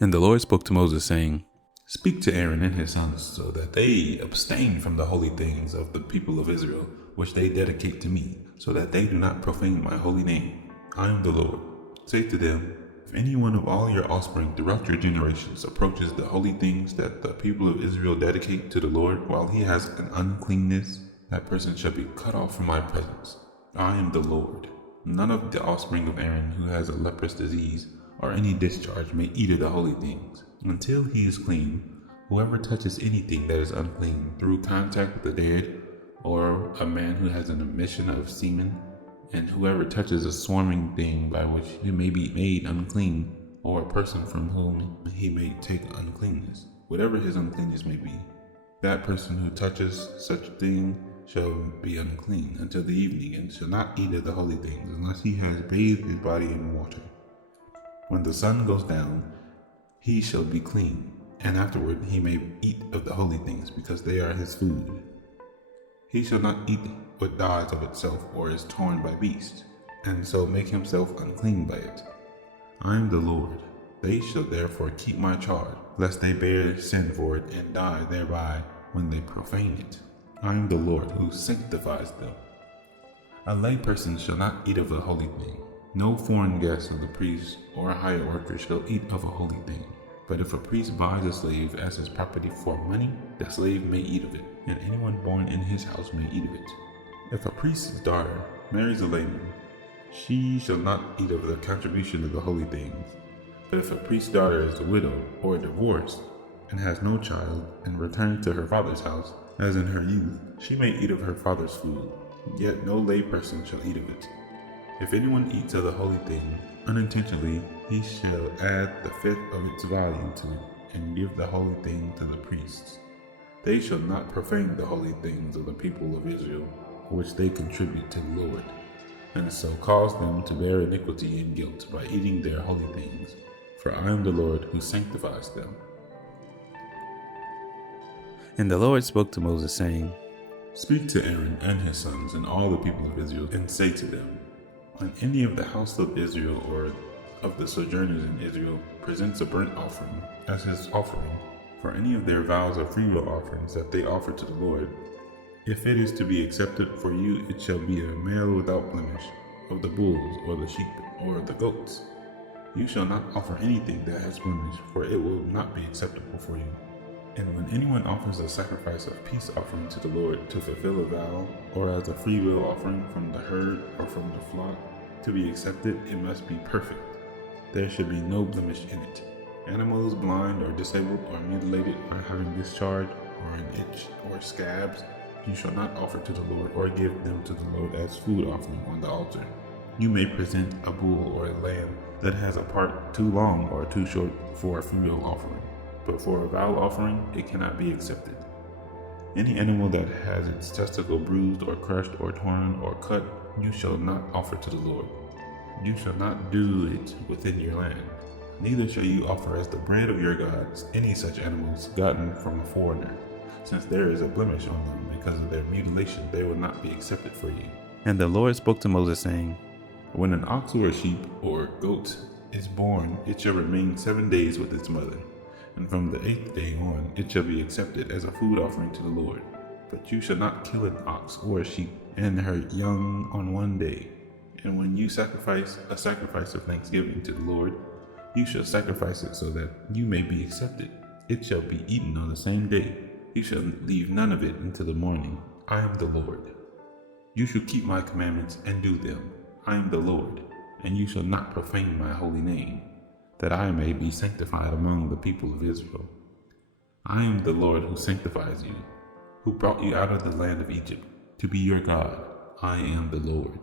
And the Lord spoke to Moses, saying, Speak to Aaron and his sons, so that they abstain from the holy things of the people of Israel, which they dedicate to me, so that they do not profane my holy name. I am the Lord. Say to them, if any one of all your offspring throughout your generations approaches the holy things that the people of Israel dedicate to the Lord while he has an uncleanness, that person shall be cut off from my presence. I am the Lord. None of the offspring of Aaron who has a leprous disease or any discharge may eat of the holy things. Until he is clean, whoever touches anything that is unclean through contact with the dead, or a man who has an emission of semen, and whoever touches a swarming thing by which he may be made unclean, or a person from whom he may take uncleanness, whatever his uncleanness may be, that person who touches such a thing shall be unclean until the evening, and shall not eat of the holy things, unless he has bathed his body in water. When the sun goes down, he shall be clean, and afterward he may eat of the holy things, because they are his food. He shall not eat what dies of itself, or is torn by beasts, and so make himself unclean by it. I am the Lord. They shall therefore keep my charge, lest they bear sin for it, and die thereby when they profane it. I am the Lord who sanctifies them. A layperson shall not eat of a holy thing. No foreign guest of the priest or a hired worker shall eat of a holy thing. But if a priest buys a slave as his property for money, the slave may eat of it, and anyone born in his house may eat of it. If a priest's daughter marries a layman, she shall not eat of the contribution of the holy things. But if a priest's daughter is a widow or divorced, and has no child, and returns to her father's house, as in her youth, she may eat of her father's food, yet no layperson shall eat of it. If anyone eats of the holy thing unintentionally, he shall add the fifth of its value to it, and give the holy thing to the priests. They shall not profane the holy things of the people of Israel, which they contribute to the Lord, and so cause them to bear iniquity and guilt by eating their holy things. For I am the Lord who sanctifies them. And the Lord spoke to Moses, saying, Speak to Aaron and his sons and all the people of Israel, and say to them, when any of the house of Israel or of the sojourners in Israel presents a burnt offering as his offering for any of their vows or freewill offerings that they offer to the Lord, if it is to be accepted for you, it shall be a male without blemish, of the bulls or the sheep or the goats. You shall not offer anything that has blemish, for it will not be acceptable for you. And when anyone offers a sacrifice of peace offering to the Lord to fulfill a vow, or as a freewill offering from the herd or from the flock, to be accepted, it must be perfect. There should be no blemish in it. Animals blind or disabled or mutilated or having discharge or an itch or scabs, you shall not offer to the Lord or give them to the Lord as food offering on the altar. You may present a bull or a lamb that has a part too long or too short for a freewill offering, but for a vow offering it cannot be accepted. Any animal that has its testicle bruised or crushed or torn or cut, you shall not offer to the Lord. You shall not do it within your land. Neither shall you offer as the bread of your gods any such animals gotten from a foreigner. Since there is a blemish on them because of their mutilation, they will not be accepted for you. And the Lord spoke to Moses, saying, when an ox or a sheep or goat is born, it shall remain 7 days with its mother, and from the 8th day on it shall be accepted as a food offering to the Lord. But you shall not kill an ox or a sheep and her young on 1 day. And when you sacrifice a sacrifice of thanksgiving to the Lord, you shall sacrifice it so that you may be accepted. It shall be eaten on the same day. You shall leave none of it until the morning. I am the Lord. You shall keep my commandments and do them. I am the Lord, and you shall not profane my holy name, that I may be sanctified among the people of Israel. I am the Lord who sanctifies you, who brought you out of the land of Egypt, to be your God. I am the Lord.